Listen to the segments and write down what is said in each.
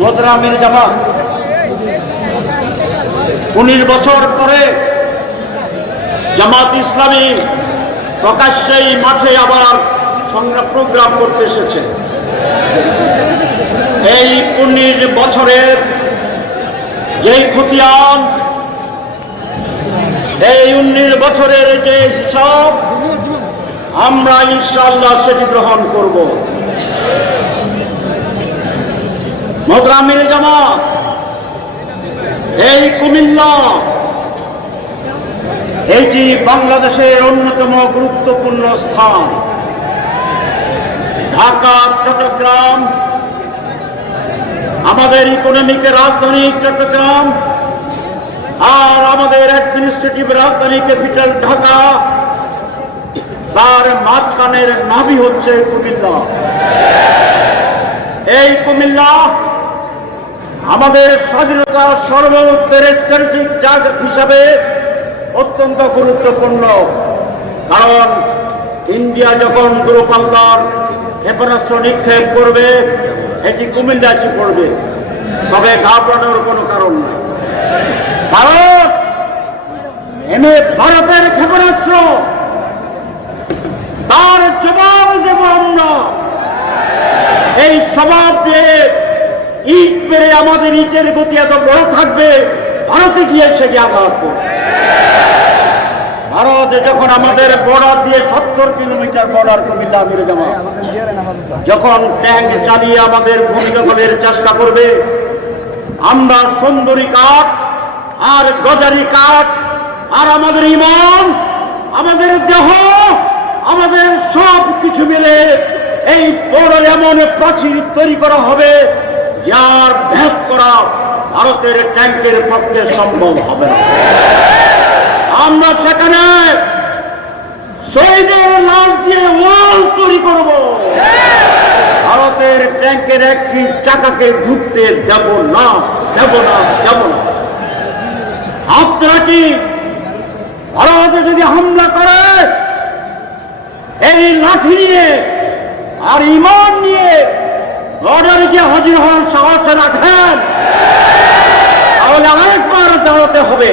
মোদরামের জামা উনিশ বছর পরে জামাত ইসলামী প্রকাশ্যেই মাঠে আবার সংগ্রাম প্রোগ্রাম করতে এসেছে। এই উনিশ বছরের যেই খতিয়ান, এই উনিশ বছরের যে হিসাব, আমরা ইনশাল্লাহ সেটি গ্রহণ করব। মোদরামির জামাত, এই কুমিল্লা এইটি বাংলাদেশের অন্যতম গুরুত্বপূর্ণ স্থান। ঢাকা, চট্টগ্রাম, আমাদের ইকোনমিকের রাজধানী চট্টগ্রাম আর আমাদের অ্যাডমিনিস্ট্রেটিভ রাজধানী ক্যাপিটাল ঢাকা, তার মাঝখানের নাভি হচ্ছে কুমিল্লা। এই কুমিল্লা আমাদের স্বাধীনতা সর্বোত্তর স্ট্র্যাটেজিক জায়গা হিসাবে অত্যন্ত গুরুত্বপূর্ণ। কারণ ইন্ডিয়া যখন দূরপাল্লার ক্ষেপণাস্ত্র নিক্ষেপ করবে, এটি কুমিল্লা পড়বে। তবে ঘাবড়ানোর কোনো কারণ নাই। ভারত, এনে ভারতের ক্ষেপণাস্ত্র, তার জবাব দেব আমরা। এই সমাজ যে ইট মেরে আমাদের ইটের গতি এত বড় থাকবে? ভারতে গিয়ে সেটি আঘাত করবে। ভারতে যখন আমাদের বর্ডার দিয়ে সত্তর কিলোমিটার বর্ডার কুমিল্লা মেরে যাওয়া যখন ট্যাঙ্ক চালিয়ে আমাদের ভূমি দখলের চেষ্টা করবে, আমরা সুন্দরী কাঠ আর গজারি কাঠ আর আমাদের ইমান, আমাদের দেহ, আমাদের সব কিছু মিলে এই বড় এমন প্রাচীর তৈরি করা হবে যার ভেদ করা ভারতের ট্যাঙ্কের পক্ষে সম্ভব হবে আমরা সেখানে শহীদের লাশ দিয়ে ওয়াল তৈরি করব। ভারতের ট্যাঙ্কের একটি চাকাকে ঢুকতে দেব না দেব না দেব না। আপনারা কি ভারতে যদি হামলা করে, এই লাঠি নিয়ে আর ইমান নিয়ে বর্ডারে গিয়ে হাজির হওয়ার দাঁড়াতে হবে।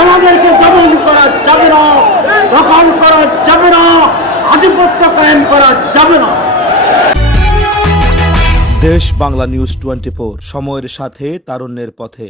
আমাদেরকে দমন করা যাবে না দখল করা যাবে না, আধিপত্য কায়েম করা যাবে না। দেশ বাংলা নিউজ টোয়েন্টি সময়ের সাথে, তারুণ্যের পথে।